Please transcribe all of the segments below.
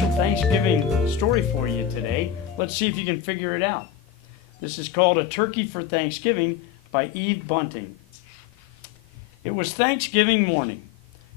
special Thanksgiving story for you today. Let's see if you can figure it out. This is called A Turkey for Thanksgiving by Eve Bunting. It was Thanksgiving morning.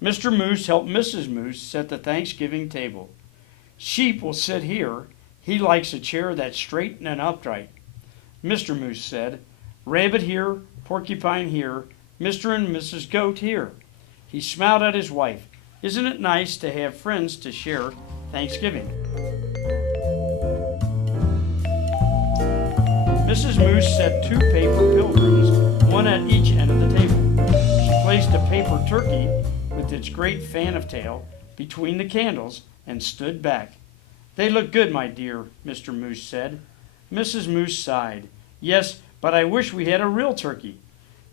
Mr. Moose helped Mrs. Moose set the Thanksgiving table. Sheep will sit here. He likes a chair that's straight and upright. Mr. Moose said, Rabbit here, Porcupine here, Mr. and Mrs. Goat here. He smiled at his wife. Isn't it nice to have friends to share Thanksgiving? Mrs. Moose set 2 paper pilgrims, one at each end of the table. She placed a paper turkey with its great fan of tail between the candles and stood back. They look good, my dear, Mr. Moose said. Mrs. Moose sighed. Yes, but I wish we had a real turkey.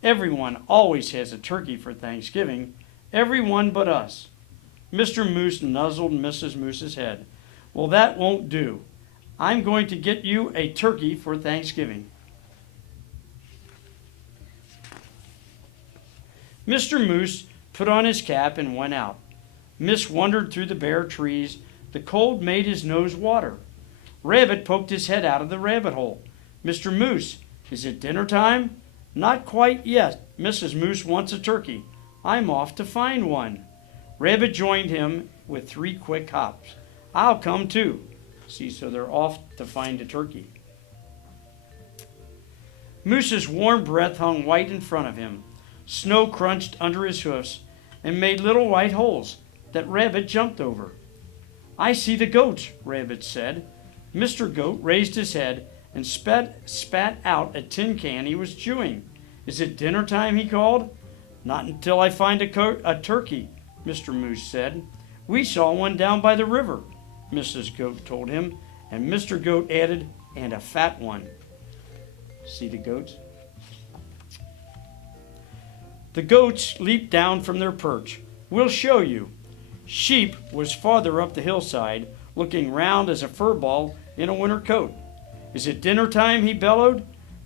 Everyone always has a turkey for Thanksgiving, everyone but us. Mr. Moose nuzzled Mrs. Moose's head. Well, that won't do. I'm going to get you a turkey for Thanksgiving. Mr. Moose put on his cap and went out. Mist wandered through the bare trees. The cold made his nose water. Rabbit poked his head out of the rabbit hole. Mr. Moose, is it dinner time? Not quite yet. Mrs. Moose wants a turkey. I'm off to find one. Rabbit joined him with 3 quick hops. I'll come too. See, so they're off to find a turkey. Moose's warm breath hung white in front of him. Snow crunched under his hoofs and made little white holes that Rabbit jumped over. I see the goats, Rabbit said. Mr. Goat raised his head and spat out a tin can he was chewing. Is it dinner time, he called. Not until I find a turkey, Mr. Moose said. We saw one down by the river, Mrs. Goat told him, and Mr. Goat added, and a fat one. See the goats? The goats leaped down from their perch. We'll show you. Sheep was farther up the hillside, looking round as a fur ball in a winter coat. Is it dinner time, he bellowed.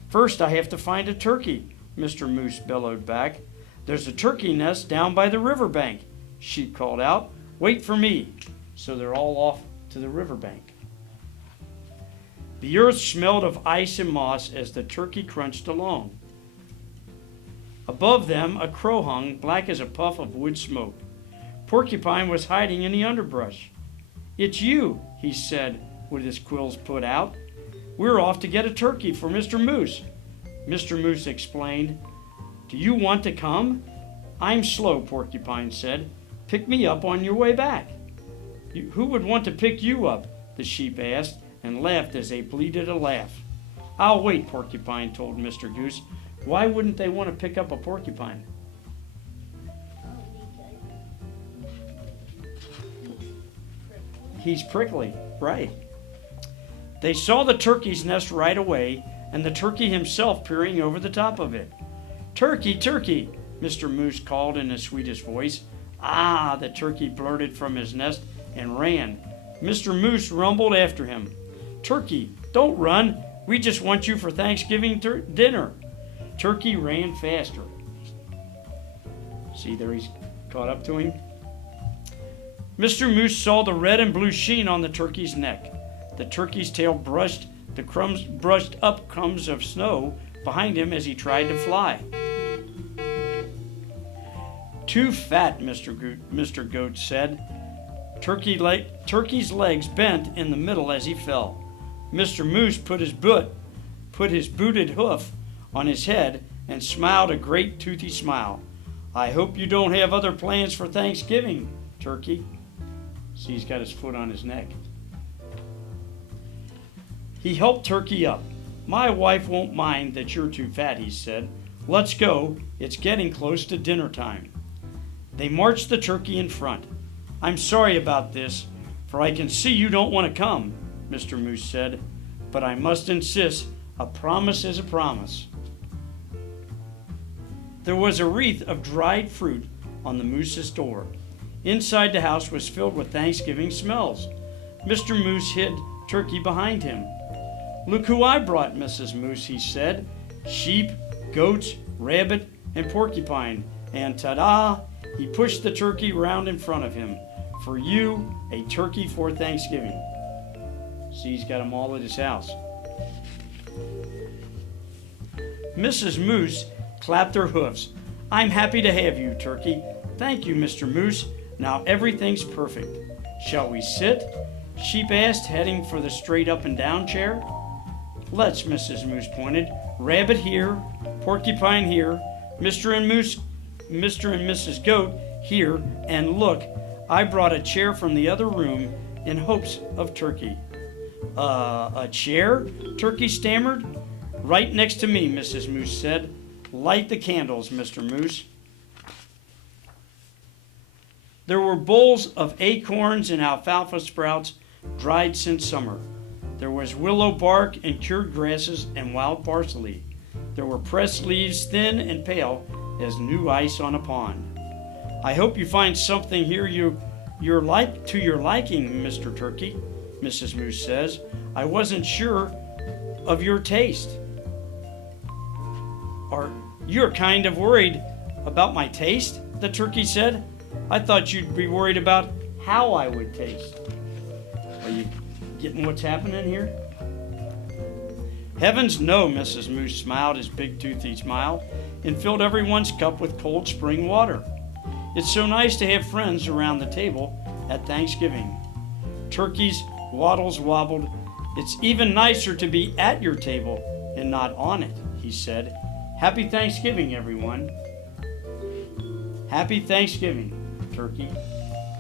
First I have to find a turkey, Mr. Moose bellowed back. There's a turkey nest down by the riverbank, Sheep called out. Wait for me. So they're all off to the riverbank. The earth smelled of ice and moss as the turkey crunched along. Above them, a crow hung, black as a puff of wood smoke. Porcupine was hiding in the underbrush. It's you, he said, with his quills put out. We're off to get a turkey for Mr. Moose. Mr. Moose explained. Do you want to come? I'm slow, Porcupine said. Pick me up on your way back. Who would want to pick you up? The sheep asked, and laughed as they bleated a laugh. I'll wait, Porcupine told Mr. Goose. Why wouldn't they want to pick up a porcupine? He's prickly, right. They saw the turkey's nest right away, and the turkey himself peering over the top of it. Turkey, turkey, Mr. Moose called in his sweetest voice. Ah, the turkey blurted from his nest and ran. Mr. Moose rumbled after him. Turkey, don't run. We just want you for Thanksgiving dinner. Turkey ran faster. See there, he's caught up to him. Mr. Moose saw the red and blue sheen on the turkey's neck. The turkey's tail brushed up crumbs of snow behind him as he tried to fly. Too fat, Mr. Goat said. Turkey's legs bent in the middle as he fell. Mr. Moose put his booted hoof on his head and smiled a great toothy smile. I hope you don't have other plans for Thanksgiving, Turkey. See, he's got his foot on his neck. He helped Turkey up. My wife won't mind that you're too fat, he said. Let's go. It's getting close to dinner time. They marched the turkey in front. I'm sorry about this, for I can see you don't want to come, Mr. Moose said, but I must insist, a promise is a promise. There was a wreath of dried fruit on the moose's door. Inside the house was filled with Thanksgiving smells. Mr. Moose hid Turkey behind him. Look who I brought, Mrs. Moose, he said. Sheep, goats, rabbit, and porcupine. And ta-da! He pushed the turkey round in front of him. For you, a turkey for Thanksgiving. See, he's got them all at his house. Mrs. Moose clapped her hoofs. I'm happy to have you, Turkey. Thank you, Mr. Moose. Now everything's perfect. Shall we sit? Sheep asked, heading for the straight up and down chair. Let's, Mrs. Moose pointed. Rabbit here, Porcupine here, Mr. and Mrs. Goat here, and look, I brought a chair from the other room in hopes of Turkey. A chair? Turkey stammered. Right next to me, Mrs. Moose said. Light the candles, Mr. Moose. There were bowls of acorns and alfalfa sprouts, dried since summer. There was willow bark and cured grasses and wild parsley. There were pressed leaves, thin and pale as new ice on a pond. I hope you find something here you're to your liking, Mr. Turkey, Mrs. Moose says. I wasn't sure of your taste. You're kind of worried about my taste, the turkey said. I thought you'd be worried about how I would taste. Are you getting what's happening here? Heavens no, Mrs. Moose smiled his big toothy smile and filled everyone's cup with cold spring water. It's so nice to have friends around the table at Thanksgiving. Turkey's waddles wobbled. It's even nicer to be at your table and not on it, he said. Happy Thanksgiving, everyone. Happy Thanksgiving, Turkey.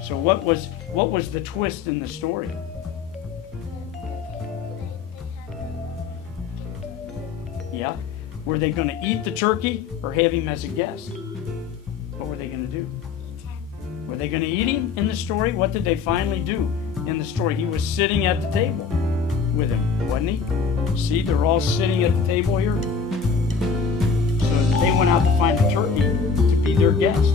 So what was the twist in the story? Yeah? Were they going to eat the turkey or have him as a guest? What were they going to do? Were they going to eat him in the story? What did they finally do in the story? He was sitting at the table with him, wasn't he? See, they're all sitting at the table here. So they went out to find a turkey to be their guest.